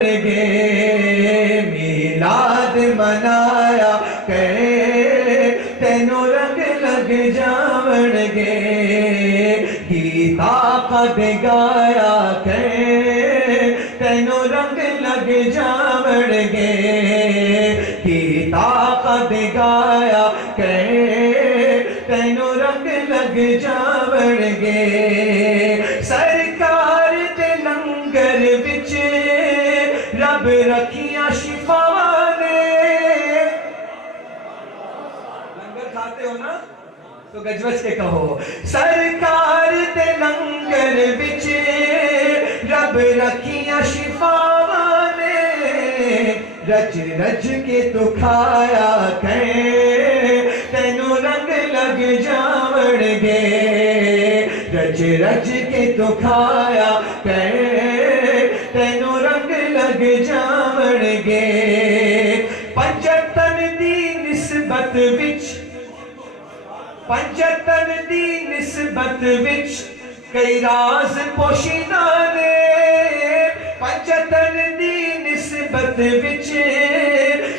گے میلاد منایا کرے تینوں رنگ لگ جاون گے گیتا قد گایا کرے تینوں رنگ لگ جاون گے گیتا قد گایا کرے تینوں رنگ لگ جاون گے سرکار دے لنگر وچ رب رکھیاں شفا نے لنگر کھاتے ہو نا تو گجوج کے کہو سرکار دے لنگر وچ رب رکھیاں شفا نے رج رج کے تو کھایا کرے تینوں رنگ لگ جاون گے رج رج کے تو کھایا کرے تینوں رنگ لگ جاون گے پنجتن دی نسبت وچ پنجتن دی نسبت وچ کئی راز پوشیدہ نے پنجتن دی نسبت وچ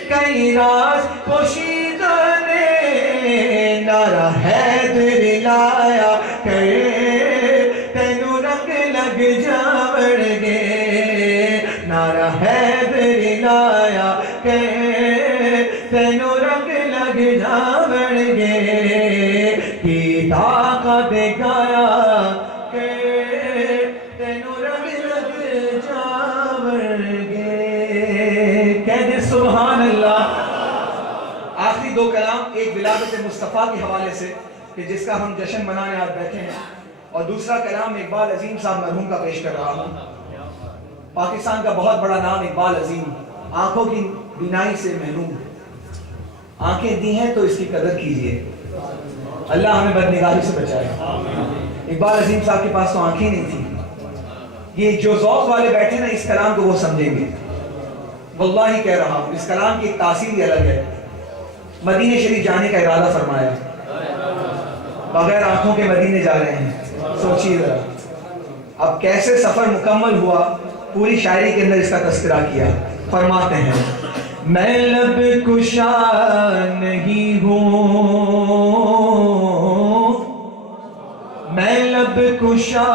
کئی راز پوشیدہ نے نعرہ حیدر لایا کرے تینوں رنگ لگ جاون گے نعرہ حیدر لایا کرے تینوں رنگ لگ جاون گے گیتا قد گایا کرے تینوں رنگ لگ جاون گے کہہ دے سبحان اللہ۔ آخری دو کلام ایک ولادت مصطفیٰ کے حوالے سے کہ جس کا ہم جشن منانے آج بیٹھے ہیں اور دوسرا کلام اقبال عظیم صاحب مرحوم کا پیش کر رہا ہوں۔ پاکستان کا بہت بڑا نام اقبال عظیم آنکھوں کی بینائی سے محروم آنکھیں دی ہیں تو اس کی قدر کیجئے اللہ ہمیں بدنگاہی سے بچائے۔ اقبال عظیم صاحب کے پاس تو آنکھیں نہیں تھی یہ جو ذوق والے بیٹھے نا اس کلام کو وہ سمجھیں گے واللہ کہہ رہا ہوں اس کلام کی ایک تاثیر ہی الگ ہے۔ مدینہ شریف جانے کا ارادہ فرمایا بغیر آنکھوں کے مدینے جا رہے ہیں سوچیے ذرا اب کیسے سفر مکمل ہوا پوری شاعری کے اندر اس کا تذکرہ کیا فرماتے ہیں میں لب کشا نہیں ہوں میں لب کشا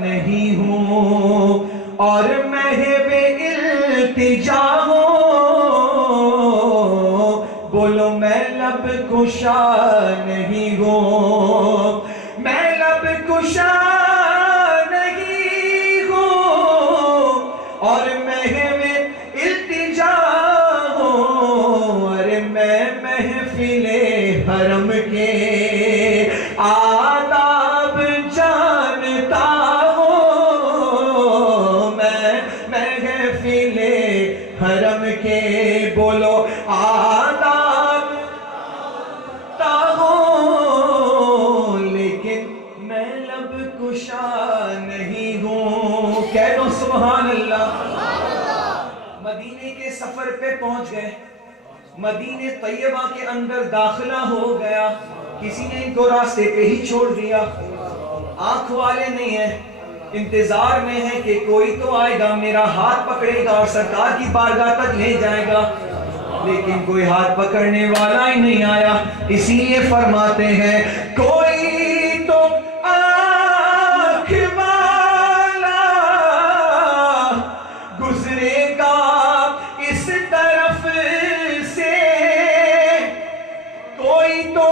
نہیں ہوں اور محب التجا ہوں بولو میں لب کشا نہیں ہوں میں لب کشا نہیں ہوں اور محب التجا ہوں ارے میں محفل حرم کے آداب جانتا ہوں میں محفل حرم کے بولو آداب جانتا ہوں لیکن میں لب کشا نہیں ہوں کہہ دو سبحان اللہ۔ مدینے کے سفر پہ پہنچ گئے مدینہ طیبہ کے اندر داخلہ ہو گیا کسی نے ان کو راستے پہ ہی چھوڑ دیا آنکھ والے نہیں ہیں انتظار میں ہے کہ کوئی تو آئے گا میرا ہاتھ پکڑے گا اور سرکار کی بارگاہ تک لے جائے گا لیکن کوئی ہاتھ پکڑنے والا ہی نہیں آیا اسی لیے فرماتے ہیں کوئی تو آنکھ والا گزرے گا اس طرف سے کوئی تو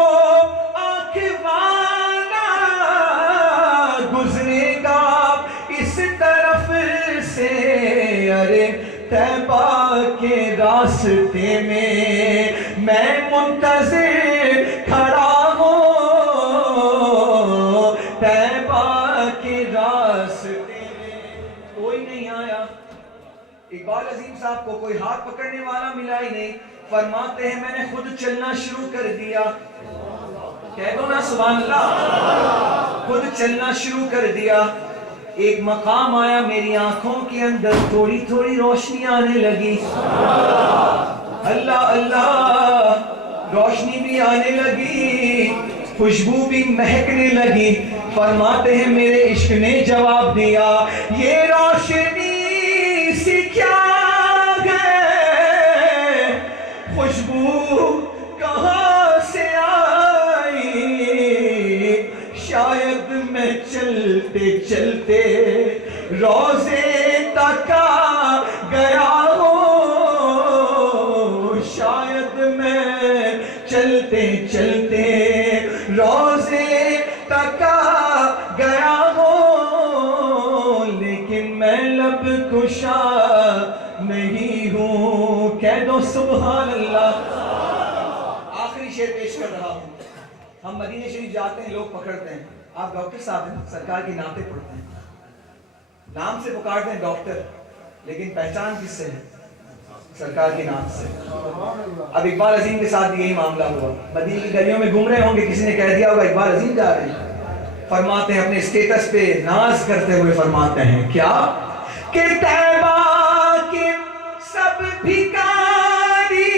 آنکھ والا گزرے گا اس طرف سے ارے طیبہ کے راستے میں منتظر کھڑا ہوں طیبہ کے راستے میں کوئی نہیں آیا اقبال عظیم صاحب کو کوئی ہاتھ پکڑنے والا ملا ہی نہیں فرماتے ہیں میں نے خود چلنا شروع کر دیا کہہ دو نا سبحان اللہ خود چلنا شروع کر دیا ایک مقام آیا میری آنکھوں کے اندر تھوڑی تھوڑی روشنی آنے لگی اللہ اللہ روشنی بھی آنے لگی خوشبو بھی مہکنے لگی فرماتے ہیں میرے عشق نے جواب دیا یہ روشنی سی کیا روزے تک آ گیا ہوں، شاید میں چلتے چلتے روزے تک آ گیا ہوں، لیکن میں لب کشا نہیں ہوں۔ کہہ دو سبحان اللہ۔ آخری شعر پیش کر رہا ہوں۔ ہم مدینہ شریف جاتے ہیں، لوگ پکڑتے ہیں، آپ ڈاکٹر صاحب ہیں، سرکار کی نعتیں پڑھتے ہیں، نام سے پکارتے ہیں ڈاکٹر، لیکن پہچان کس سے ہے؟ سرکار کی نعت سے۔ اب اقبال عظیم کے ساتھ یہی معاملہ ہوا، مدینہ کی گلیوں میں گھوم رہے ہوں گے، کسی نے کہہ دیا ہوگا اقبال عظیم جا رہے ہیں، فرماتے ہیں اپنے اسٹیٹس پہ ناز کرتے ہوئے فرماتے ہیں کیا کہ طیبہ کے سب بھکاری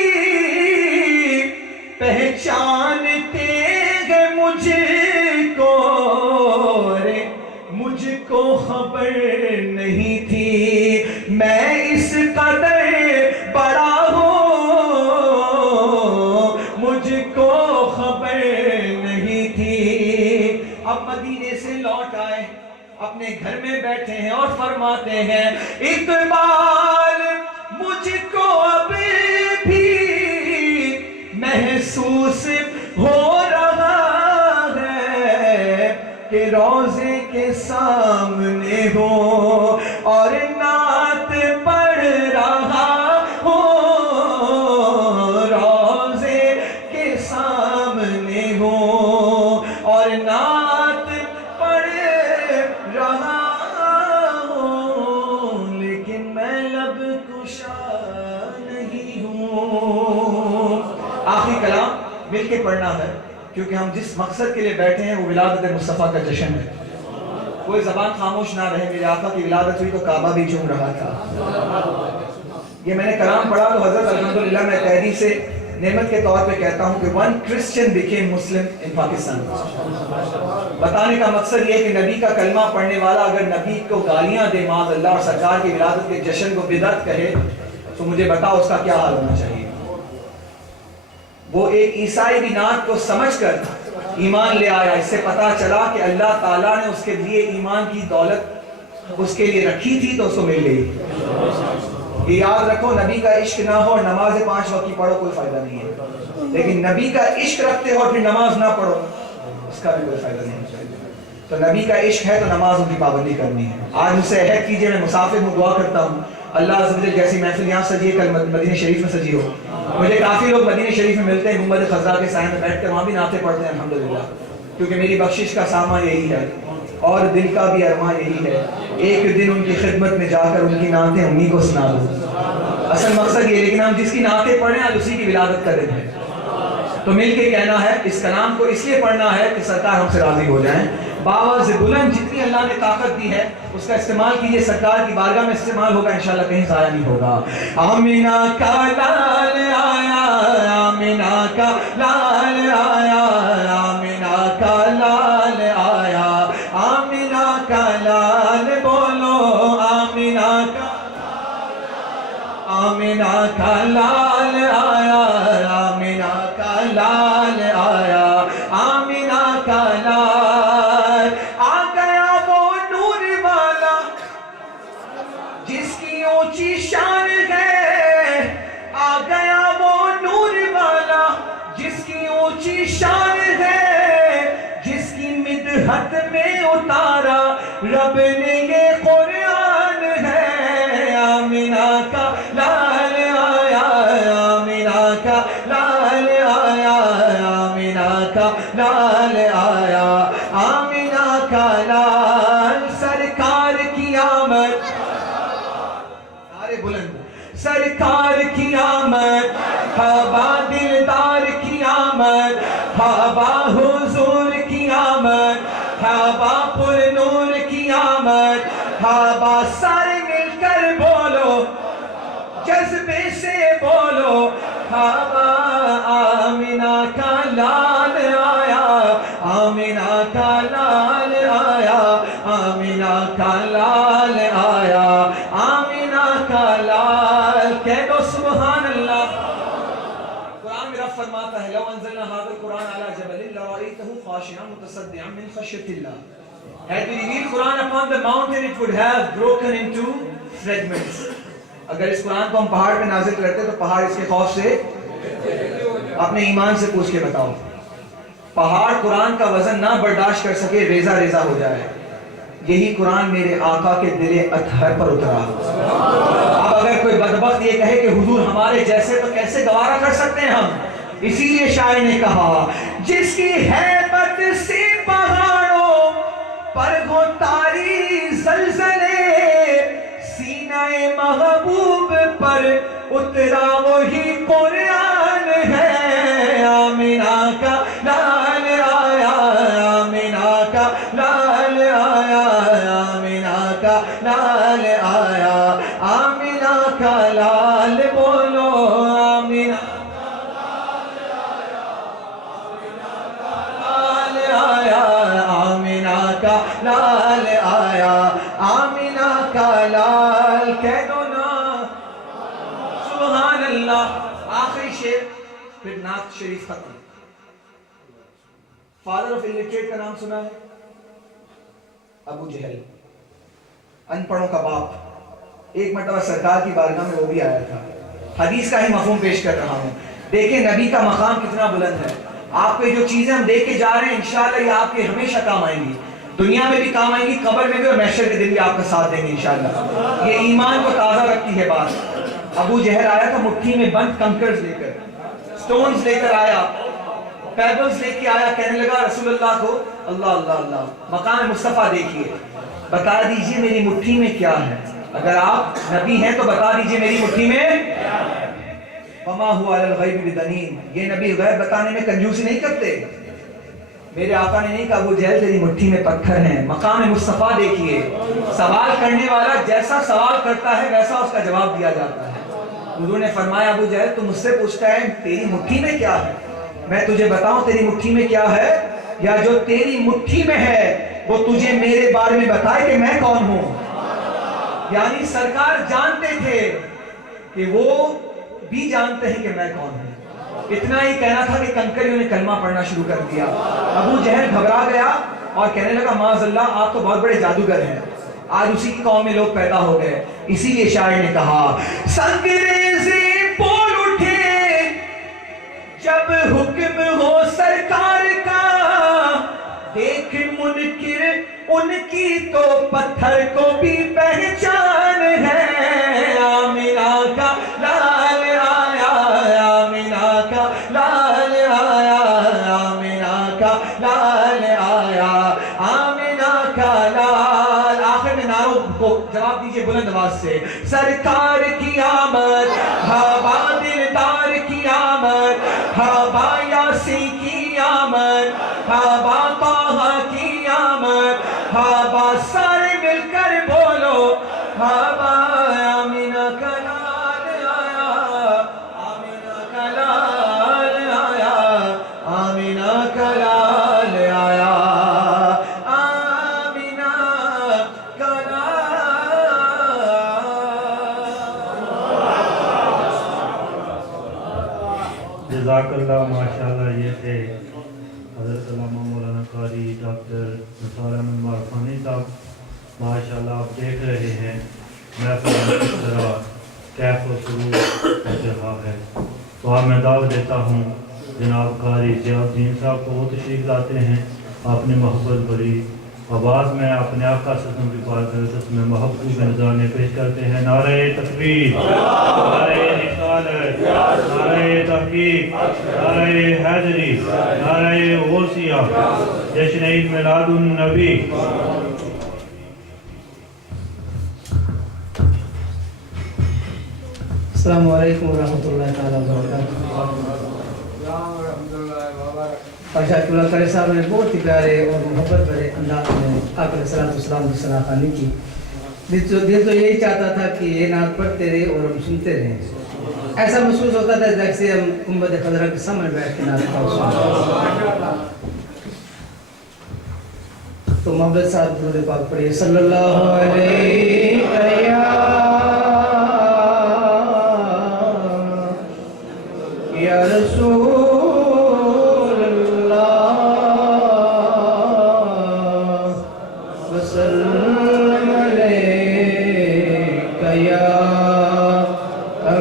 پہچانتے ہیں مجھ کو، رے مجھ کو خبر نہیں تھی میں اس قدر بڑا ہوں، مجھ کو خبر نہیں تھی۔ اب مدینے سے لوٹ آئے، اپنے گھر میں بیٹھے ہیں اور فرماتے ہیں اقبال مجھ کو اب بھی محسوس ہو رہا ہے کہ روزے کے سامنے ہو اور نعت پڑھ رہا ہو، روزے کے سامنے ہو اور نعت پڑھ رہا ہوں، لیکن میں لب کشا نہیں ہوں۔ آخری کلام مل کے پڑھنا ہے، کیونکہ ہم جس مقصد کے لیے بیٹھے ہیں وہ ولادت مصطفیٰ کا جشن ہے۔ کوئی زبان خاموش نہ رہے، میرے آقا کی ولادت ہوئی تو کعبہ بھی جھوم رہا تھا۔ یہ میں نے کلام پڑھا تو حضرت الحمدللہ میں تحریر سے نعمت کے طور پہ کہتا ہوں کہ one Christian became Muslim in Pakistan۔ بتانے کا مقصد یہ ہے کہ نبی کا کلمہ پڑھنے والا اگر نبی کو گالیاں دے معاذ اللہ اور سرکار کی ولادت کے جشن کو بدعت کہے تو مجھے بتاؤ اس کا کیا حال ہونا چاہیے۔ وہ ایک عیسائی بھی نعت کو سمجھ کر ایمان لے آیا، اس سے پتا چلا کہ اللہ تعالیٰ نے اس کے لیے ایمان کی دولت اس کے لیے رکھی تھی تو اس کو مل گئی۔ یہ یاد رکھو، نبی کا عشق نہ ہو اور نماز 5 وقت کی پڑھو کوئی فائدہ نہیں ہے، لیکن نبی کا عشق رکھتے ہو اور پھر نماز نہ پڑھو اس کا بھی کوئی فائدہ نہیں ہے۔ تو نبی کا عشق ہے تو نماز ان کی پابندی کرنی ہے۔ آج مجھ سے عہد کیجئے، میں مسافر ہوں، دعا کرتا ہوں اللہ عز و جل جیسی محفل یہاں سجی ہے کل مدینہ شریف میں سجی ہو۔ مجھے کافی لوگ مدینہ شریف میں ملتے ہیں، گنبد خضرا کے سائے میں بیٹھ کر وہاں بھی نعتیں پڑھتے ہیں الحمدللہ، کیونکہ میری بخشش کا سامان یہی ہے اور دل کا بھی ارمان یہی ہے، ایک دن ان کی خدمت میں جا کر ان کی نعتیں انہی کو سنا دوں۔ اصل مقصد یہ، لیکن ہم جس کی نعتیں پڑھیں آج اسی کی ولادت کا دن ہے، تو مل کے کہنا ہے اس کلام کو اس لیے پڑھنا ہے کہ سرکار ہم سے راضی ہو جائیں۔ باواز بلند جتنی اللہ نے طاقت دی ہے اس کا استعمال کیجئے، سرکار کی بارگاہ میں استعمال ہوگا انشاءاللہ، کہیں ضائع نہیں ہوگا۔ آمینہ کا لال آیا، آمینہ کا لال آیا، آمینہ کا لال آیا، آمینہ کا لال بولو، آمینہ کا آمینہ کا لال آیا، آمینہ کا لال آیا، آمینہ کا لال آ گیا، وہ نور والا جس کی اونچی شان ہے، آ گیا وہ نور والا جس کی اونچی شان ہے، جس کی مدحت میں اتارا رب نے یہ قرآن ہے۔ آمینہ کا لال آیا، آمینہ کا لال آیا، آمینہ کا لال آیا، آمینہ کا لال، سرکار کی آمد، نعرے بلند، سرکار کی آمد، بابا دلدار کی آمد، بابا حضور کی آمد، بابا پر نور کی آمد، بابا سارے مل کر بولو، جذبے سے بولو، بابا آمینہ کا لال آیا، آمینہ کا لال آیا، آمینہ کا لال آیا، آمینہ کا لال، کہہ دو سبحان اللہ۔ قرآن میں رب فرماتا ہے لو انزلنا هذا القرآن على جبل لرأيته خاشعا متصدعا من خشية الله Had we revealed Quran upon the mountain, it would have broken into fragments. اگر اس قرآن کو ہم پہاڑ پہ نازل کرتے تو پہاڑ اس کے خوف سے اپنے ایمان سے پوچھ کے بتاؤ. پہاڑ قرآن کا وزن نہ برداشت کر سکے, ریزہ ریزہ ہو جائے. یہی قرآن میرے آقا کے دل اطہر پر اترا. اب اگر کوئی بدبخت یہ کہے کہ حضور ہمارے جیسے, تو کیسے گوارا کر سکتے ہیں ہم؟ اسی لیے شاعر نے کہا, جس کی ہیبت سے پہاڑوں پر ہو تاری زلزلے, سینہ محبوب پر اترا وہی قرآن ہے. آمینہ کا لال آیا, آمینہ کا لال آیا, آمینہ کا لال آیا, آمینہ کا لال بولو, آمینہ کا لال آیا, آمینہ کا لال. کہہ دو نا سبحان اللہ. آخری شعر, پھر نعت شریف ختم. فادر آف الٹریٹ کا نام سنا ہے؟ ابو جہل, ان پڑھوں کا باپ. ایک مرتبہ سرکار کی بارگاہ میں وہ بھی آیا تھا. حدیث کا ہی مفہوم پیش کر رہا ہوں. دیکھیں نبی کا مقام کتنا بلند ہے. آپ پہ جو چیزیں ہم دیکھ کے جا رہے ہیں انشاءاللہ یہ آپ کے ہمیشہ کام آئیں گی, دنیا میں بھی کام آئیں گی, قبر میں بھی, اور محشر کے دن بھی آپ کا ساتھ دیں گے انشاءاللہ. یہ ایمان کو تازہ رکھتی ہے بات. ابو جہل آیا تھا مٹھی میں بند کنکرز لے کر, سٹونز لے کر آیا, پیبلز لے کے آیا. کہنے لگا رسول اللہ کو, اللہ اللہ اللہ, مقام مصطفیٰ دیکھیے, بتا دیجئے میری مٹھی میں کیا ہے. اگر آپ نبی ہیں تو بتا دیجئے میری مٹھی میں وما هو علی الغیب بدنین. یہ نبی غیب بتانے میں کنجوسی نہیں کرتے. میرے آقا نے نہیں کہا ابو جہل تیری مٹھی میں پتھر ہیں. مقام مصطفیٰ دیکھیے, سوال کرنے والا جیسا سوال کرتا ہے ویسا اس کا جواب دیا جاتا ہے. حضور نے فرمایا ابو جہل تو مجھ سے پوچھتا ہے تیری مٹھی میں کیا ہے, میں تجھے بتاؤں تیری مٹھی میں کیا ہے, یا جو تیری مٹھی میں ہے وہ تجھے میرے بارے میں بتائے کہ میں کون ہوں. یعنی سرکار جانتے تھے کہ وہ بھی جانتے ہیں کہ میں کون ہوں. اتنا ہی کہنا تھا کہ کنکریوں نے کلمہ پڑھنا شروع کر دیا. ابو جہل گھبرا گیا اور کہنے لگا معاذ اللہ آپ تو بہت بڑے جادوگر ہیں. آج اسی کی قوم میں لوگ پیدا ہو گئے. اسی لیے شاعر نے کہا سنگریزے بول اٹھے جب حکم ہو سرکار کا, دیکھ منکر ان کی تو پتھر کو بھی پہچان ہے. آمینہ کا لال آیا, آمینہ کا لال آیا, آمینہ کا لال آیا, آمینہ کا لال. آخر میں نعروں کو جواب دیجئے بلند آواز سے. سرکار کی آمد, ہوا دلدار کی آمد, ہوا یاسین کی آمد, ہوا طٰہٰ کی آمد, ہوا سارے مل کر بولو ہوا. آمینہ کا لال آیا, آمینہ کا لال آیا, آمینہ کا لال آیا, آمینہ کا لال. جزاک اللہ. ماشاءاللہ یہ تھے حضرت علامہ مولانا قاری ڈاکٹر نثار احمد مارخانی صاحب. ماشاءاللہ آپ دیکھ رہے ہیں محفل میں کس طرح کیف و سرور ہو رہا ہے. تو اب میں دعوت دیتا ہوں جناب قاری ضیاء الدین صاحب کو. وہ تشریف لاتے ہیں اپنے محبت بھری آواز میں اپنے آقا صلی اللہ علیہ وسلم میں محبوب نذرانے پیش کرتے ہیں. نعرہ تکبیر, نعرہ رسالت, نعرہ تحقیق, نعرہ حیدری, نعرہ غوثیہ, جشن عید میلاد النبی. السلام علیکم ورحمۃ اللہ تعالیٰ وبرکاتہ. شاکر اللہ قاری صاحب نے بہت ہی پیارے اور محبت بھرے انداز میں آقا علیہ الصلوۃ والسلام کی سراخانی کی. دل تو یہی چاہتا تھا کہ یہ نعت پڑھتے رہے اور ہم سنتے رہیں. ایسا محسوس ہوتا تھا جیسے ہم گنبد خضرا کے سامنے بیٹھ کے نعت پڑھتے. تو محمد صاحب درود پاک پڑھیے. صلی اللہ علیہ یا رسول اللہ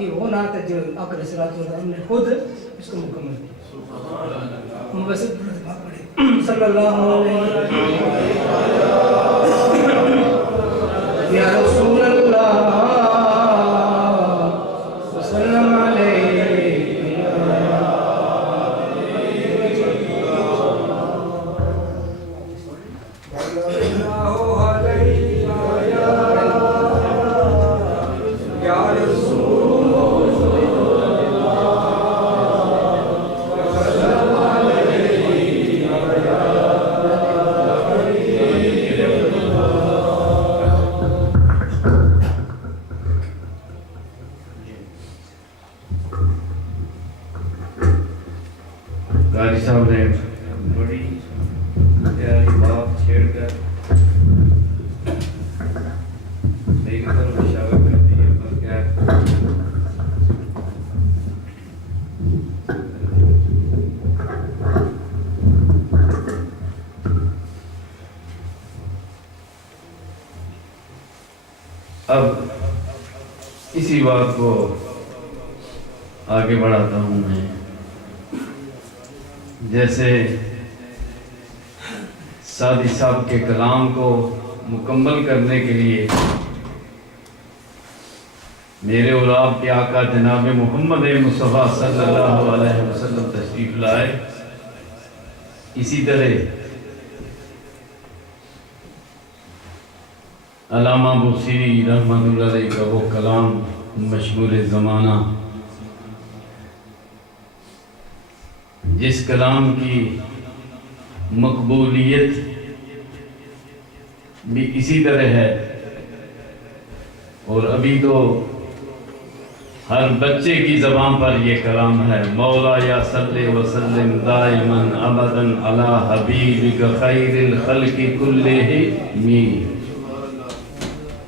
یہ وہ نعت ہے جو آقا علیہ الصلوۃ والسلام نے خود اس کو مکمل کیا. ہم بس پڑھے صلی اللہ علیہ یا رسول اللہ وسلم علیہ. قاری صاحب نے بڑی پیاری بات چھیڑ کر میری طرف اشارہ کر دیا پر کیا اب اسی بات کو آگے بڑھاتا ہوں میں. جیسے سعدی صاحب کے کلام کو مکمل کرنے کے لیے میرے اور آپ کے آقا جناب محمد مصطفیٰ صلی اللہ علیہ وسلم تشریف لائے، اسی طرح علامہ بوصیری رحمۃ اللہ علیہ کا وہ کلام مشہور زمانہ، جس کلام کی مقبولیت بھی اسی طرح ہے، اور ابھی تو ہر بچے کی زبان پر یہ کلام ہے. مولا یا صلی وسلم دائما ابدا علی حبیبک خیر الخلق کلہم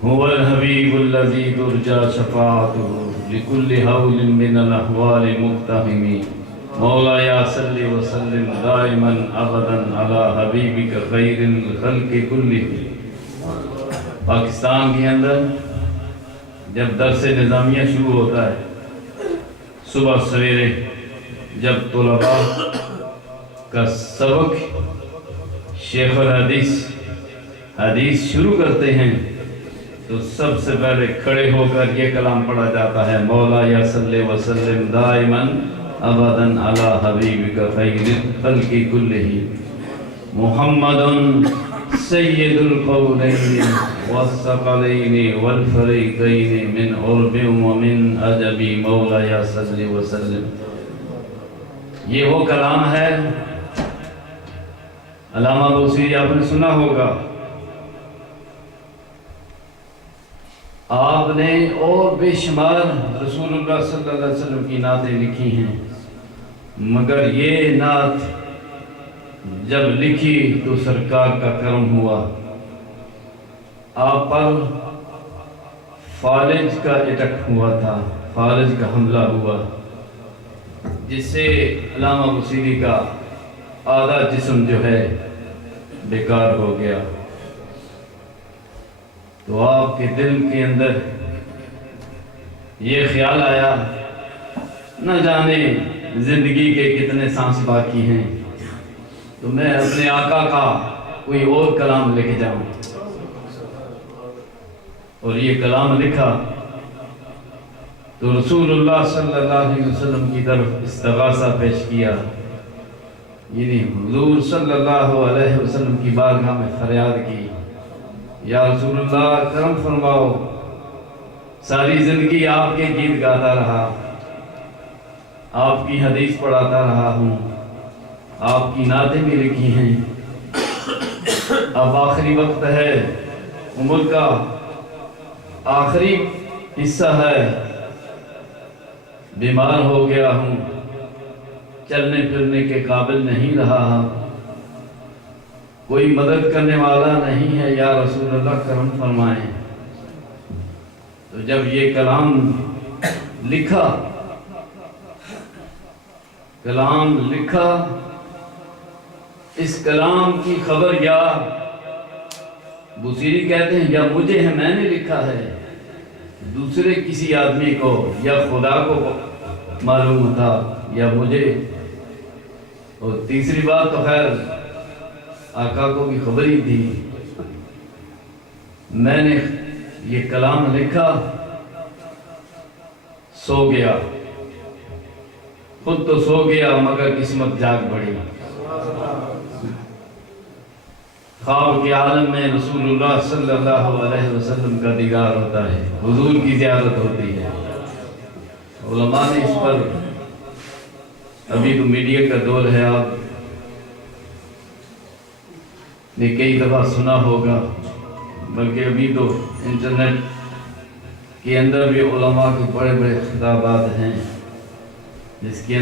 هو الحبیب الذی ترجى شفاعته لكل حول من الاحوال مقتحم. مولا یا صلی وسلم دائما ابدا علی حبیبک خیر الخلق کلہم. پاکستان کے اندر جب درس نظامیہ شروع ہوتا ہے، صبح سویرے جب طلباء کا سبق شیخ الحدیث شروع کرتے ہیں تو سب سے پہلے کھڑے ہو کر یہ کلام پڑھا جاتا ہے، مولا یا صلی وسلم دائما ابدا علی حبیبک خیر الخلق کلہم محمد سید القولین والثقلین والفریقین من عرب ومن عجب مولا یا صلی وسلم. یہ وہ کلام ہے علامہ بوصیری، آپ نے سنا ہوگا. آپ نے اور بے شمار رسول اللہ صلی اللہ علیہ وسلم کی نعتیں لکھی ہیں، مگر یہ نعت جب لکھی تو سرکار کا کرم ہوا، آپ پر فالج کا اٹیک ہوا تھا، فالج کا حملہ ہوا، جس سے علامہ بوصیری کا آدھا جسم جو ہے بیکار ہو گیا. تو آپ کے دل کے اندر یہ خیال آیا، نہ جانے زندگی کے کتنے سانس باقی ہیں، تو میں اپنے آقا کا کوئی اور کلام لے کے جاؤں. اور یہ کلام لکھا تو رسول اللہ صلی اللہ علیہ وسلم کی طرف استغاثہ پیش کیا، یعنی حضور صلی اللہ علیہ وسلم کی بارگاہ میں فریاد کی، یا رسول اللہ کرم فرماؤ. ساری زندگی آپ کے گیت گاتا رہا، آپ کی حدیث پڑھاتا رہا ہوں، آپ کی نعتیں بھی لکھی ہیں، اب آخری وقت ہے، عمر کا آخری حصہ ہے، بیمار ہو گیا ہوں، چلنے پھرنے کے قابل نہیں رہا، کوئی مدد کرنے والا نہیں ہے، یا رسول اللہ کرم فرمائیں. تو جب یہ کلام لکھا اس کلام کی خبر یا بوصیری کہتے ہیں یا مجھے ہے، میں نے لکھا ہے، دوسرے کسی آدمی کو یا خدا کو معلوم تھا یا مجھے، اور تیسری بات تو خیر آقا کو بھی خبر ہی تھی۔ میں نے یہ کلام لکھا، سو گیا، خود تو سو گیا مگر قسمت جاگ پڑی۔ خواب کے عالم میں رسول اللہ صلی اللہ علیہ وسلم کا دیدار ہوتا ہے، حضور کی زیارت ہوتی ہے۔ علماء نے اس پر، ابھی تو میڈیا کا دور ہے، آپ نے کئی دفعہ سنا ہوگا، بلکہ ابھی تو انٹرنیٹ کے اندر بھی علماء کے بڑے بڑے خطابات ہیں، اس کے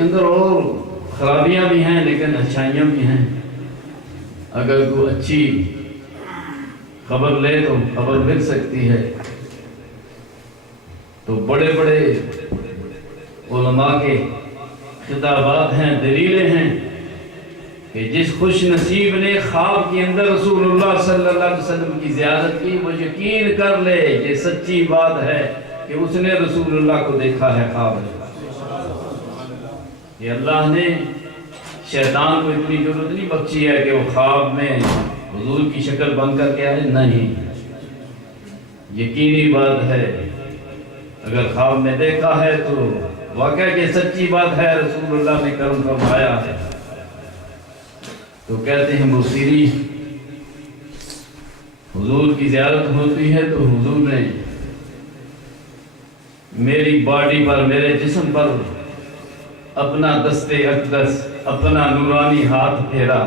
اندر اور خرابیاں بھی ہیں لیکن اچھائیاں بھی ہیں۔ اگر کوئی اچھی خبر لے تو خبر مل سکتی ہے۔ تو بڑے بڑے علماء کے خطابات ہیں، دلیلیں ہیں کہ جس خوش نصیب نے خواب کے اندر رسول اللہ صلی اللہ علیہ وسلم کی زیارت کی، وہ یقین کر لے یہ سچی بات ہے کہ اس نے رسول اللہ کو دیکھا ہے خواب میں۔ کہ اللہ نے شیطان کو اتنی ضرورت نہیں بخشی ہے کہ وہ خواب میں حضور کی شکل بن کر کے آئے، نہیں، یقینی بات ہے۔ اگر خواب میں دیکھا ہے تو واقعہ کہ سچی بات ہے، رسول اللہ نے کرم فرمایا ہے۔ تو کہتے ہیں بصیری، حضور کی زیارت ہوتی ہے تو حضور نے میری باڈی پر، میرے جسم پر اپنا دست اقدس، اپنا نورانی ہاتھ پھیرا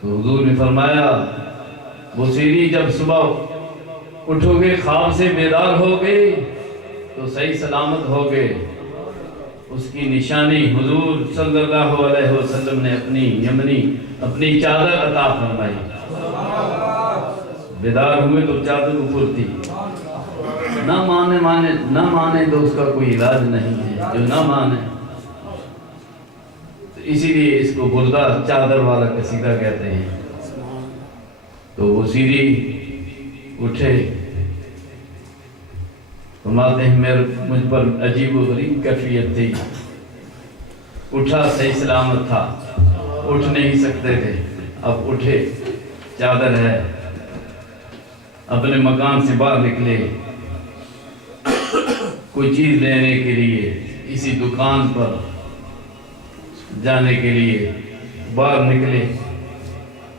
تو حضور نے فرمایا بصیری جب صبح اٹھو گے، خواب سے بیدار ہو گئے تو صحیح سلامت ہو گئے۔ اس کی نشانی حضور صلی اللہ علیہ وسلم نے اپنی یمنی اپنی چادر عطا فرمائی۔ بیدار ہوئے تو چادر اوپر تھی۔ نہ مانے تو اس کا کوئی علاج نہیں ہے، جو نہ مانے تو اسی لیے اس کو بردہ چادر والا قصیدہ کہتے ہیں۔ تو وہ سیدھی اٹھے، فرماتے ہیں مجھ پر عجیب و غریب کیفیت تھی، اٹھا صحیح سلامت تھا، اٹھ نہیں سکتے تھے، اب اٹھے، چادر ہے، اپنے مکان سے باہر نکلے کوئی چیز لینے کے لیے، کسی دکان پر جانے کے لیے باہر نکلے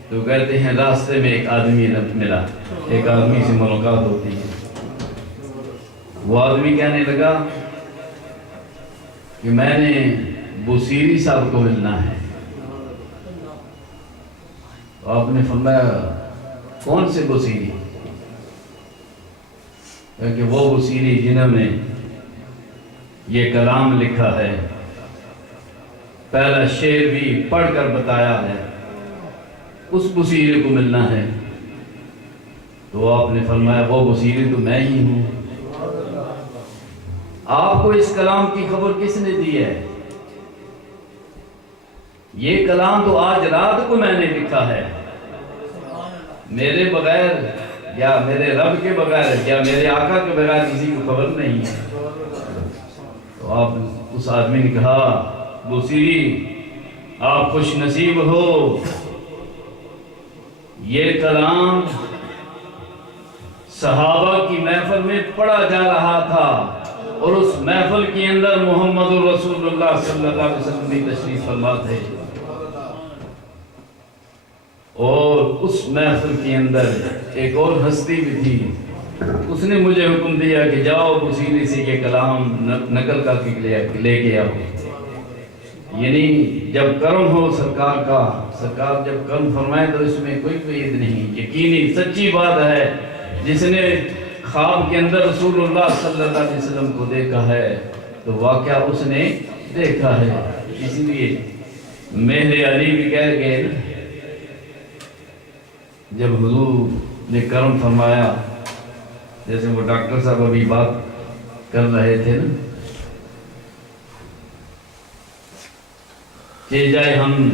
تو کہتے ہیں راستے میں ایک آدمی ملا، ایک آدمی سے ملاقات ہوتی ہے۔ وہ آدمی کہنے لگا کہ میں نے بصیری صاحب کو ملنا ہے۔ تو آپ نے فرمایا کون سے بصیری؟ کہ وہ بصیری جنہوں نے یہ کلام لکھا ہے، پہلا شعر بھی پڑھ کر بتایا ہے، اس بصیری کو ملنا ہے۔ تو آپ نے فرمایا وہ بصیری تو میں ہی ہوں۔ آپ کو اس کلام کی خبر کس نے دی ہے؟ یہ کلام تو آج رات کو میں نے لکھا ہے، میرے بغیر یا میرے رب کے بغیر یا میرے آقا کے بغیر کسی کو خبر نہیں ہے۔ تو آپ اس آدمی نے کہا بصیری آپ خوش نصیب ہو، یہ کلام صحابہ کی محفل میں پڑھا جا رہا تھا اور اس محفل کے اندر محمد رسول اللہ صلی اللہ علیہ وسلم بھی تشریف فرما تھے، اور اس محفل کے اندر ایک اور ہستی بھی تھی، اس نے مجھے حکم دیا کہ جاؤ بصیری سے یہ کلام نقل کر کے لے کے آؤ۔ یعنی جب کرم ہو سرکار کا، سرکار جب کرم فرمائے تو اس میں کوئی قید نہیں، یقینی سچی بات ہے۔ جس نے خواب کے اندر رسول اللہ صلی اللہ علیہ وسلم کو دیکھا ہے تو واقعہ اس نے دیکھا ہے۔ اسی لیے مہر علی بھی کہہ گئے نا، جب حضور نے کرم فرمایا، جیسے وہ ڈاکٹر صاحب ابھی بات کر رہے تھے نا کہ جائے ہم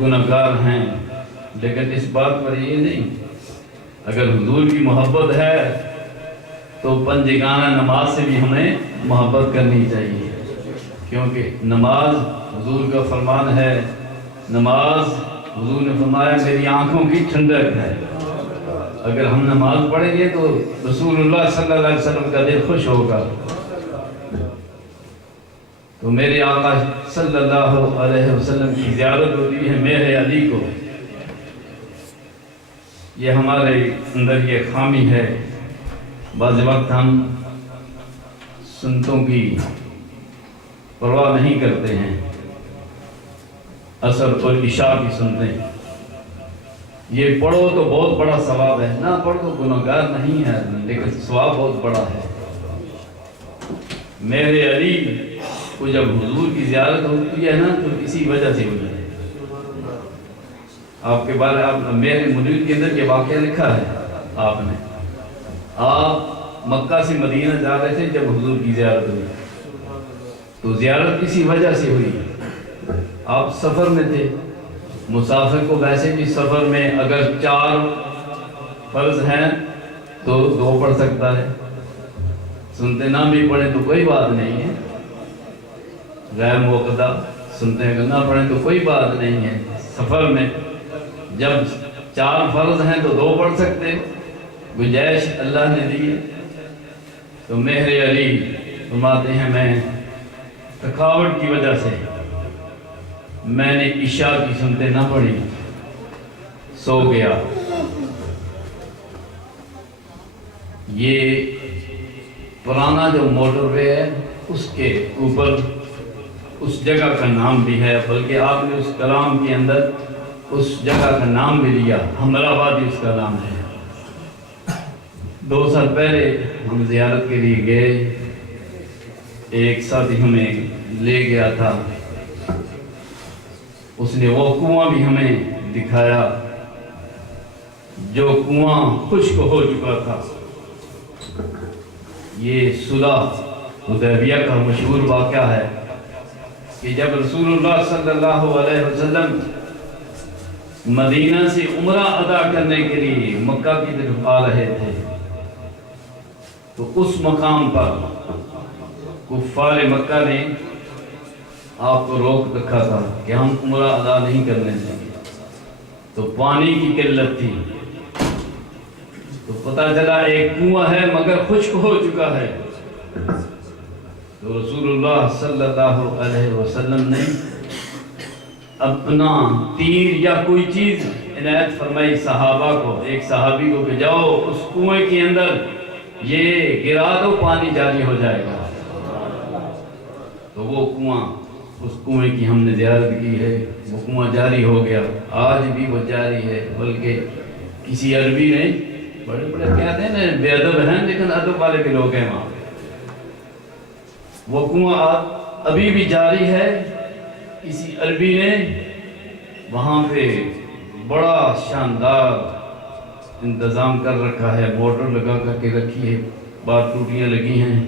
گناہگار ہیں، لیکن اس بات پر یہ نہیں اگر حضور کی محبت ہے تو پنجگانہ نماز سے بھی ہمیں محبت کرنی چاہیے، کیونکہ نماز حضور کا فرمان ہے، نماز حضور نے فرمایا میری آنکھوں کی ٹھنڈک ہے۔ اگر ہم نماز پڑھیں گے تو رسول اللہ صلی اللہ علیہ وسلم کا دل خوش ہوگا۔ تو میرے آقا صلی اللہ علیہ وسلم کی زیارت ہوتی ہے میرے علی کو، یہ ہمارے اندر یہ خامی ہے، بعض وقت ہم سنتوں کی پرواہ نہیں کرتے ہیں، عصر اور عشاء کی سنتے ہیں، یہ پڑھو تو بہت بڑا ثواب ہے، نہ پڑھو تو گناہگار نہیں ہے لیکن ثواب بہت بڑا ہے۔ میرے علی کو جب حضور کی زیارت ہوتی ہے نا تو اسی وجہ سے ہوئی ہے۔ آپ کے بارے آپ میرے مدیر کے اندر یہ واقعہ لکھا ہے، آپ مکہ سے مدینہ جا رہے تھے جب حضور کی زیارت ہوئی، تو زیارت کسی وجہ سے ہوئی، آپ سفر میں تھے۔ مسافر کو ویسے بھی سفر میں اگر 4 فرض ہیں تو 2 پڑھ سکتا ہے، سنتے نہ بھی پڑھیں تو کوئی بات نہیں ہے، غیر موقدہ سنتے اگر نہ پڑھیں تو کوئی بات نہیں ہے۔ سفر میں جب 4 فرض ہیں تو 2 پڑھ سکتے، گنجائش اللہ نے دی ہے۔ تو مہر علی فرماتے ہیں میں تھکاوٹ کی وجہ سے میں نے عشاء کی سنتے نہ پڑھی، سو گیا۔ یہ پرانا جو موٹر وے ہے اس کے اوپر اس جگہ کا نام بھی ہے، بلکہ آپ نے اس کلام کے اندر اس جگہ کا نام بھی لیا، حمرآبادی اس کا نام ہے۔ 2 سال پہلے ہم زیارت کے لیے گئے، ایک ساتھی ہمیں لے گیا تھا، اس نے وہ کنواں بھی ہمیں دکھایا جو کنواں خشک ہو چکا تھا۔ یہ صلح حدیبیہ کا مشہور واقعہ ہے کہ جب رسول اللہ صلی اللہ علیہ وسلم مدینہ سے عمرہ ادا کرنے کے لیے مکہ کی طرف آ رہے تھے تو اس مقام پر کفار مکہ نے آپ کو روک رکھا تھا کہ ہم عمرہ ادا نہیں کرنے دیں گے، تو پانی کی قلت تھی، تو پتہ چلا ایک کنواں ہے مگر خشک ہو چکا ہے۔ تو رسول اللہ صلی اللہ علیہ وسلم نے اپنا تیر یا کوئی چیز عنایت فرمائی صحابہ کو، ایک صحابی کو کہ جاؤ اس کنویں کے اندر یہ گرا دو، پانی جاری ہو جائے گا۔ تو وہ کنواں، اس کنویں کی ہم نے زیارت کی ہے، وہ کنواں جاری ہو گیا، آج بھی وہ جاری ہے، بلکہ کسی عربی نے، بڑے بڑے کہتے ہیں نا بے ادب ہیں لیکن ادب والے کے لوگ ہیں وہاں، وہ کنواں ابھی بھی جاری ہے۔ کسی عربی نے وہاں پہ بڑا شاندار انتظام کر رکھا ہے، موٹر لگا کر کے رکھی ہے، بار ٹوٹیاں لگی ہیں،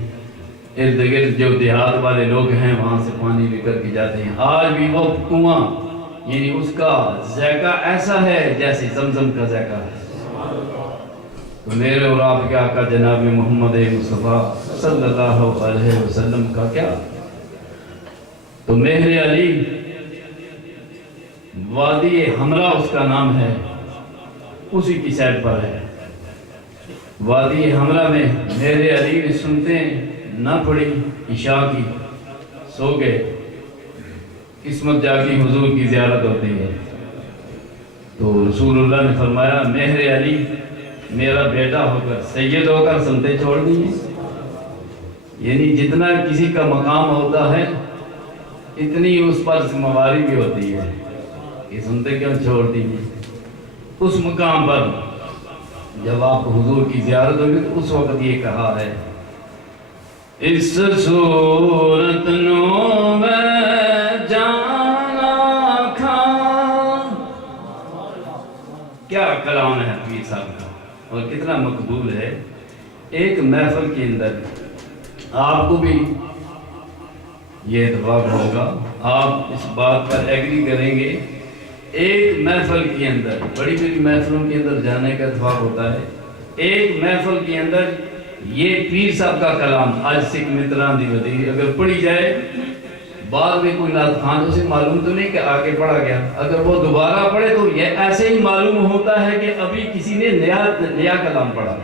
ارد گرد جو دیہات والے لوگ ہیں وہاں سے پانی لے کر کے جاتے ہیں۔ آج بھی وہ کنواں یعنی اس کا ذائقہ ایسا ہے جیسے زمزم کا ذائقہ ہے۔ تو میرے اور آپ کے آقا جناب محمد مصطفیٰ صلی اللہ علیہ وسلم کا کیا؟ تو مہر علی وادی حمرا اس کا نام ہے، اسی کی سائڈ پر ہے۔ وادی حمرا میں مہر علی نے سنتے نہ پڑی عشاء کی، سو گئے، قسمت جاگی حضور کی زیارت ہوتی ہے۔ تو رسول اللہ نے فرمایا مہر علی میرا بیٹا ہو کر سید ہو کر سنتے چھوڑ دیے، یعنی جتنا کسی کا مقام ہوتا ہے اتنی اس پر ذمہ داری بھی ہوتی ہے کہ سنتے کیوں چھوڑ دیجیے۔ اس مقام پر جب آپ حضور کی زیارت ہوگی تو اس وقت یہ کہا ہے اس صورت نو میں جانا کھا۔ کیا کلام ہے پیر صاحب کا اور کتنا مقبول ہے۔ ایک محفل کے اندر آپ کو بھی یہ اتفاق ہوگا، آپ اس بات پر ایگری کریں گے ایک محفل کے اندر، بڑی بڑی محفلوں کے اندر جانے کا اتفاق ہوتا ہے، ایک محفل کے اندر یہ پیر صاحب کا کلام آج سکھ متران دی ودی اگر پڑھی جائے، بعد میں کوئی نعت خوان اسے معلوم تو نہیں کہ آگے پڑھا گیا، اگر وہ دوبارہ پڑھے تو یہ ایسے ہی معلوم ہوتا ہے کہ ابھی کسی نے نیا کلام پڑھا،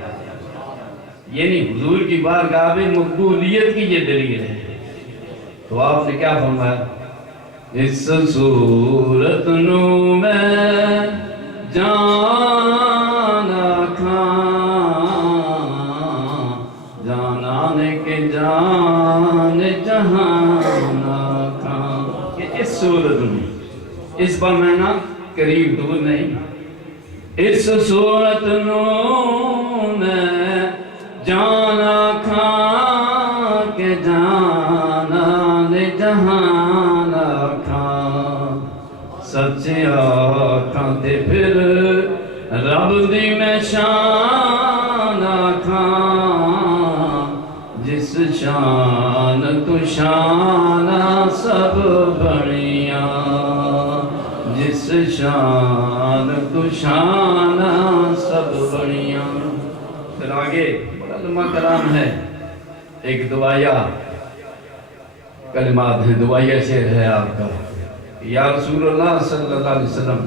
یعنی حضور کی بارگاہ میں مقبولیت کی یہ دلیل ہے۔ تو آپ نے کیا فرمایا؟ اس صورت نو میں جانا کھاں، جانانے کے جان جہانا کھاں، یہ اس صورت میں، اس پر میں نا قریب دور نہیں، اس صورت نو میں جانا کھاں کہ جانانے جہانا کھاں، سچے آکھاں تے پھر رب دی میں شان آکھاں، جس شان تو شان سب بڑیاں، جس شان تو شان سب بڑیاں۔ پھر آگے بڑا لمحہ کلام ہے، ایک دعائیہ کلمات ہیں، دعائیہ شعر ہے آپ کا۔ یا رسول اللہ صلی اللہ علیہ وسلم،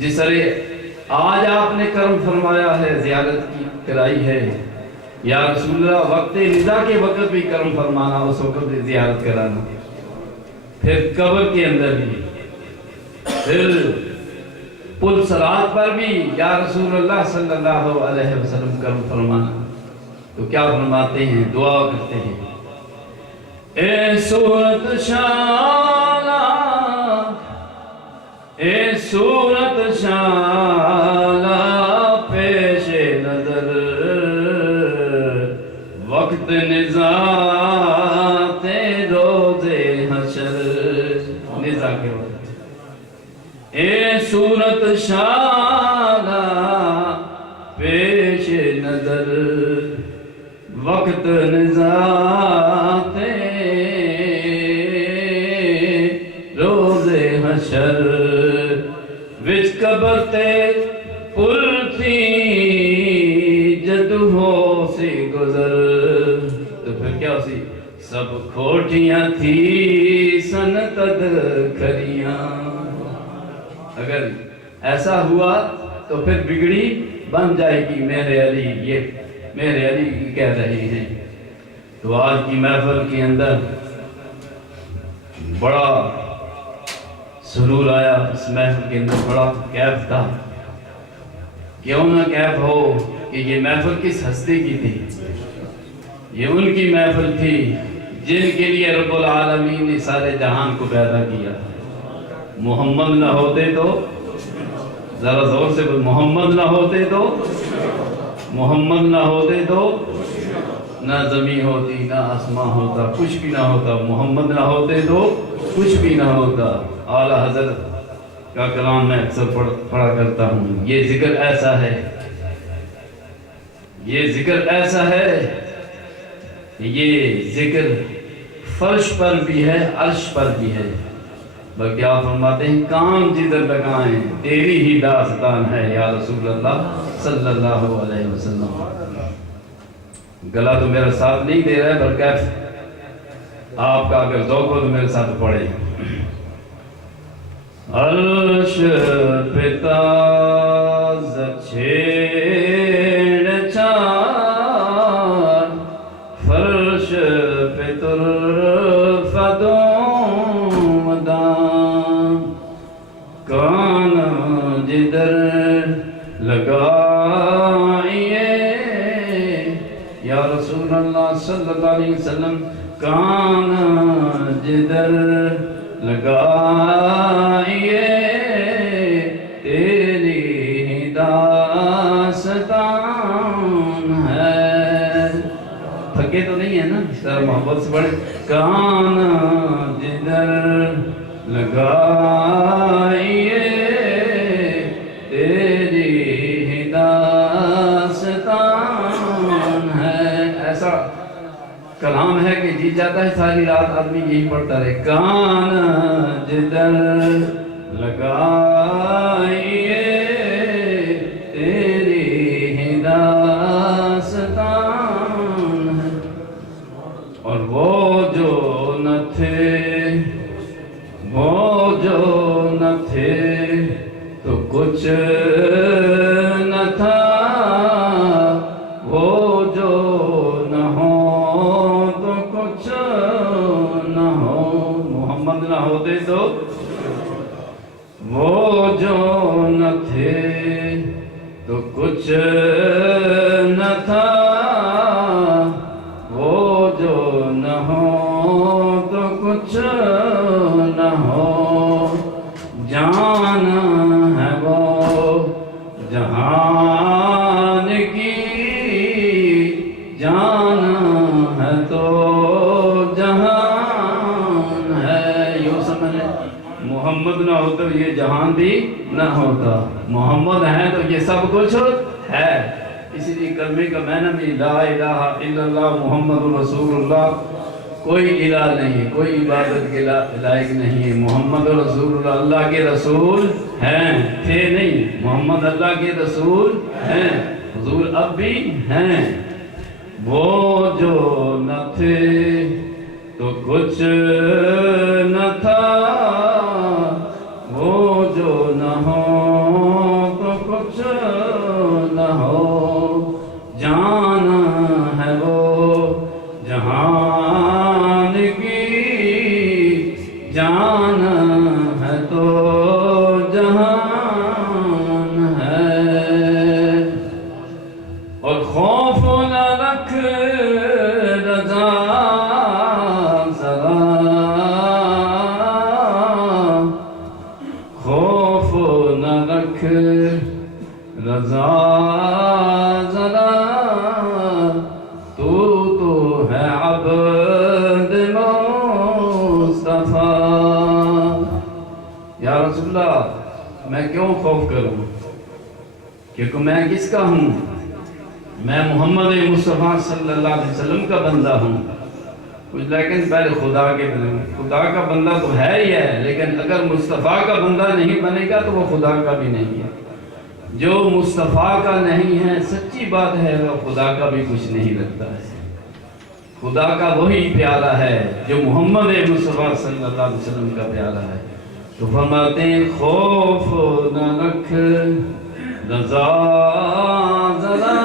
جس طرح آج آپ نے کرم فرمایا ہے، زیارت کی کرائی ہے، یا رسول اللہ وقت ندا کے وقت بھی کرم فرمانا، اس وقت بھی زیارت کرانا، پھر قبر کے اندر بھی، پھر پل صراط پر بھی یا رسول اللہ صلی اللہ علیہ وسلم کرم فرمانا۔ تو کیا فرماتے ہیں، دعا کرتے ہیں، اے صورت شالا، اے صورت شالا پیش نظر، وقت نزاع روز حشر، نزاع کے وقت، اے صورت شالا پیش نظر، وقت نزاع روز حشر، وچ قبر تے پل تھی جد ہو سی گزر، تو پھر کیا سی، سب کھوٹیاں تھی سن تد کھریاں۔ اگر ایسا ہوا تو پھر بگڑی بن جائے گی میرے علی، یہ میرے علی کہہ رہے ہیں۔ تو آج کی محفل کے اندر بڑا سرور آیا، اس محفل کے اندر بڑا کیف تھا، کیوں نہ کیف ہو کہ یہ محفل کس ہستی کی تھی، یہ ان کی محفل تھی جن کے لیے رب العالمین نے سارے جہان کو پیدا کیا۔ محمد نہ ہوتے تو، ذرا زور سے بول، محمد نہ ہوتے تو، محمد نہ ہوتے تو نہ زمین ہوتی نہ آسمان ہوتا، کچھ بھی نہ ہوتا، محمد نہ ہوتے تو کچھ بھی نہ ہوتا۔ اعلیٰ حضرت کا کلام میں اکثر پڑھا کرتا ہوں، یہ ذکر ایسا ہے، یہ ذکر ایسا ہے، یہ ذکر فرش پر بھی ہے، عرش پر بھی ہے، بلکہ آپ فرماتے ہیں کام جدھر لگائیں تیری ہی داستان ہے یا رسول اللہ صلی اللہ علیہ وسلم۔ گلا تو میرا ساتھ نہیں دے رہا ہے، بلکہ آپ کا اگر ذوق ہو تو میرے ساتھ پڑھیں۔ عرش پہ تاز چھیڑ چار، فرش پہ ترفع دام، کان جدھر لگائیے یا رسول اللہ صلی اللہ علیہ وسلم، کان جدھر لگائیے تیری داستان ہے۔ تھکے تو نہیں ہے نا، اس طرح محبت سے بڑھے، کان جدھر لگائیے تیری داستان ہے۔ ایسا کلام ہے کہ جی جاتا ہے ساری رات آدمی یہی پڑھتا رہے، کان جدھر لگائیے تیری ہی داستان ہے، اور وہ جو نہ تھے تو کچھ نہ تھا، وہ جو نہ ہو تو کچھ نہ ہو، محمد نہ ہوتے تو وہ جو نہ تھے تو کچھ نہ تھا، وہ جو نہ ہو تو کچھ نہ ہو، جان ہے وہ جہان کی، جان ہے تو جہان ہے، یوں سمجھیں محمد نہ ہو تو یہ جہان بھی نہ ہوتا، محمد ہے تو یہ سب کچھ ہے۔ اسی لیے کلمے کا معنی بھی لا الہ الا اللہ محمد رسول اللہ، کوئی الہ نہیں، کوئی عبادت کے لائق نہیں ہے، محمد رسول اللہ اللہ کے رسول ہیں، تھے نہیں، محمد اللہ کے رسول ہیں، حضور اب بھی ہیں۔ وہ جو نہ تھے تو کچھ نہ تھا، وہ جو نہ ہو تو کچھ نہ ہو، جان ہے وہ جہان کی، جان ہے تو جہان ہے، اور خوف نہ رکھ رضا ذرا، خوف نہ رکھ رضا ذرا، تو ہے عبد مصطفیٰ۔ یا رسول اللہ میں کیوں خوف کروں، کیونکہ میں کس کا ہوں، میں محمد مصطفیٰ صلی اللہ علیہ وسلم کا بندہ ہوں، لیکن پہلے خدا کا بندہ تو ہے ہی ہے، لیکن اگر مصطفیٰ کا بندہ نہیں بنے گا تو وہ خدا کا بھی نہیں ہے، جو مصطفیٰ کا نہیں ہے سچی بات ہے وہ خدا کا بھی کچھ نہیں لگتا ہے، خدا کا وہی پیارا ہے جو محمد مصطفیٰ صلی اللہ علیہ وسلم کا پیارا ہے۔ تو فرماتے ہیں خوف نہ رکھ رضا ذرا،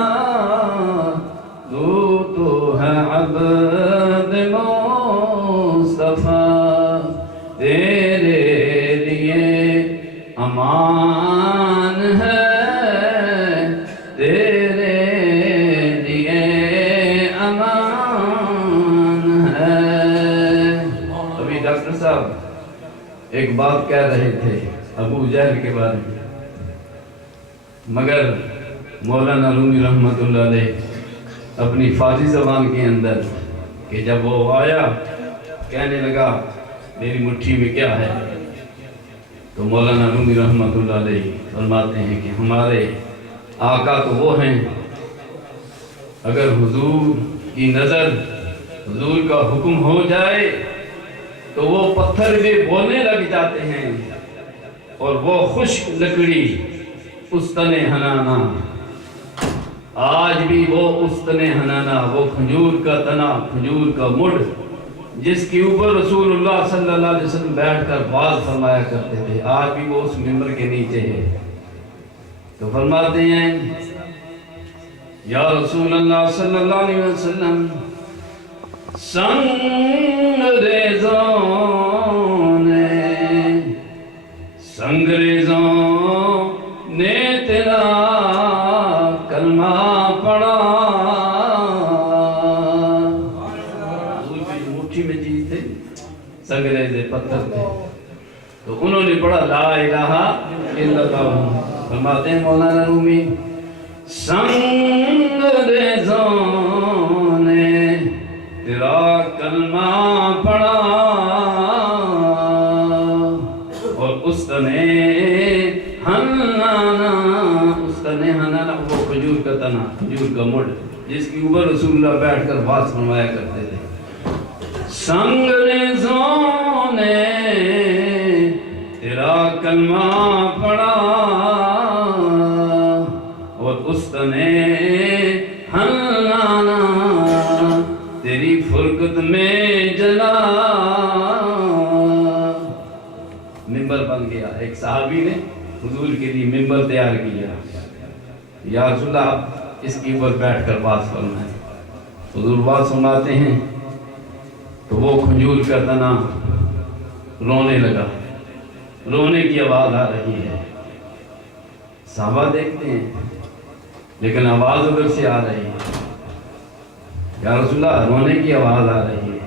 تو ہے عبد مصطفیٰ، تیرے لیے امان ہے، تیرے لیے امان ہے۔ ابھی ڈاکٹر صاحب ایک بات کہہ رہے تھے ابو جہل کے بارے میں، مگر مولانا رومی رحمت اللہ علیہ اپنی فارسی زبان کے اندر کہ جب وہ آیا کہنے لگا میری مٹھی میں کیا ہے، تو مولانا رومی رحمت اللہ علیہ فرماتے ہیں کہ ہمارے آقا تو وہ ہیں اگر حضور کی نظر حضور کا حکم ہو جائے تو وہ پتھر بھی بولنے لگ جاتے ہیں، اور وہ خشک لکڑی استن حنانا، آج بھی وہ استن حنانا، وہ کھجور کا تنا، کھجور کا مڑ جس کے اوپر رسول اللہ صلی اللہ علیہ وسلم بیٹھ کر باز فرمایا کرتے تھے، آج بھی وہ اس ممبر کے نیچے ہے۔ تو فرماتے ہیں یا رسول اللہ صلی اللہ علیہ وسلم، سنگریزوں نے تیرا کلمہ پڑھا، مٹھی میں چیز تھے سنگریزے پتھر تھے، تو انہوں نے پڑھا لا الہ الا اللہ۔ فرماتے ہیں مولانا رومی سنگریزوں نے تیرا کلمہ پڑھا، اور استنے وہ کھجور کا تنا، کھجور کا مڑ جس کے اوپر رسول اللہ بیٹھ کر بات فرمایا کرتے تھے۔ سنگریزوں نے تیرا کلمہ پڑھا اور اس تنے ہنانا تیری فرقت میں جلا. ممبر بن گیا. ایک صحابی نے حضور کے لیے ممبر تیار کیا. یا رسول اللہ آپ اس کے اوپر بیٹھ کر بات فرمائیں. حضور بات سناتے ہیں تو وہ کھجور کا تنا رونے لگا. رونے کی آواز آ رہی ہے. صحابہ دیکھتے ہیں لیکن آواز ادھر سے آ رہی ہے. یا رسول اللہ رونے کی آواز آ رہی ہے.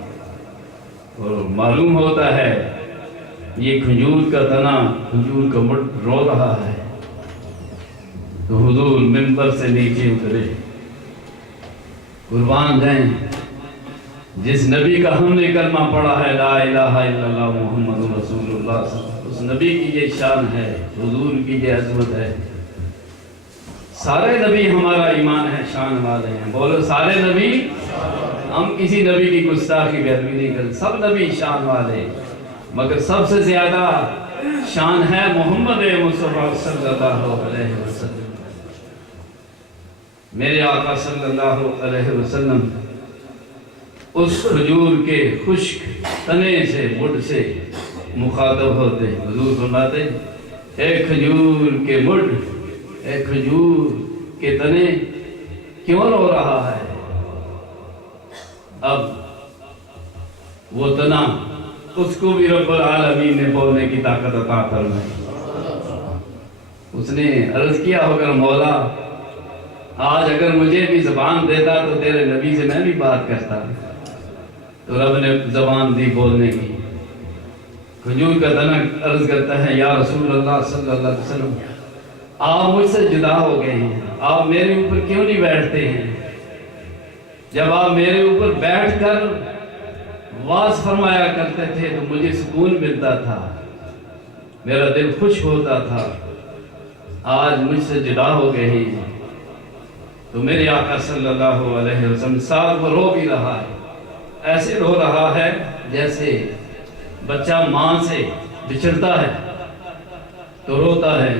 اور معلوم ہوتا ہے یہ کھجور کا تنا کھجور کا مٹ رو رہا ہے. تو حضور منبر سے نیچے اترے. قربان جائیں جس نبی کا ہم نے کلمہ پڑھا ہے لا الہ الا اللہ محمد رسول اللہ صلی اللہ علیہ وسلم، اس نبی کی یہ شان ہے، حضور کی یہ عظمت ہے. سارے نبی ہمارا ایمان ہے، شان والے ہیں. بولو سارے نبی. ہم کسی نبی کی گستاخی بیروی نہیں کرتے. سب نبی شان والے، مگر سب سے زیادہ شان ہے محمد مصطفیٰ صلی اللہ علیہ وسلم. میرے آقا صلی اللہ علیہ وسلم اس کھجور کے خشک تنے سے مڈ سے مخاطب ہوتے. حضور فرماتے اے کھجور کے مڈ، اے کھجور کے تنے کیوں رو رہا ہے؟ اب وہ تنا اس کو بھی رب العالمین نے بولنے کی طاقت عطا فرمائی. اس نے عرض کیا ہوگا مولا آج اگر مجھے بھی زبان دیتا تو تیرے نبی سے میں بھی بات کرتا. تو رب نے زبان دی بولنے کی. کھجور کا تنا عرض کرتا ہے یا رسول اللہ صلی اللہ علیہ وسلم آپ مجھ سے جدا ہو گئے ہیں، آپ میرے اوپر کیوں نہیں بیٹھتے ہیں؟ جب آپ میرے اوپر بیٹھ کر واز فرمایا کرتے تھے تو مجھے سکون ملتا تھا، میرا دل خوش ہوتا تھا. آج مجھ سے جدا ہو گئے ہیں. تو میرے آقا صلی اللہ علیہ وسلم ساتھ وہ رو بھی رہا ہے. ایسے رو رہا ہے جیسے بچہ ماں سے بچھڑتا ہے تو روتا ہے.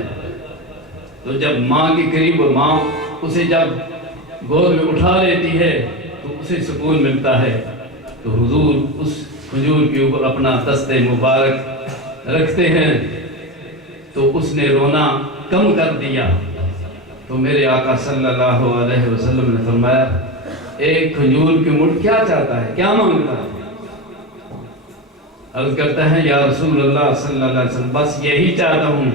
تو جب ماں کے قریب ماں اسے جب گود میں اٹھا لیتی ہے تو اسے سکون ملتا ہے. تو حضور اس کھجور کے اوپر اپنا دست مبارک رکھتے ہیں تو اس نے رونا کم کر دیا. تو میرے آقا صلی اللہ علیہ وسلم نے فرمایا ایک کھجور کے مٹھ کیا چاہتا ہے، کیا مانگتا ہے؟ عرض کرتا ہے یا رسول اللہ صلی اللہ علیہ وسلم بس یہی چاہتا ہوں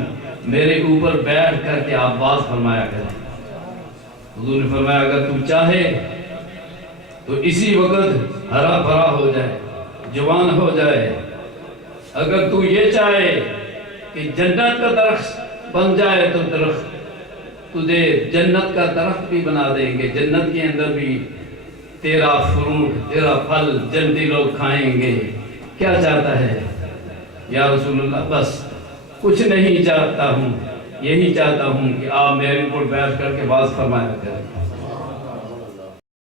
میرے اوپر بیٹھ کر کے آپ بات فرمایا کریں. حضور نے فرمایا اگر تم چاہے تو اسی وقت ہرا بھرا ہو جائے، جوان ہو جائے. اگر تو یہ چاہے کہ جنت کا درخت بن جائے تو درخت تجھے جنت کا درخت بھی بنا دیں گے. جنت کے اندر بھی تیرا فروٹ، تیرا پھل جنتی لوگ کھائیں گے. کیا چاہتا ہے یا رسول اللہ؟ بس کچھ نہیں چاہتا ہوں، یہی چاہتا ہوں کہ آپ میرے اوپر بیٹھ کر کے بات فرمایا کریں.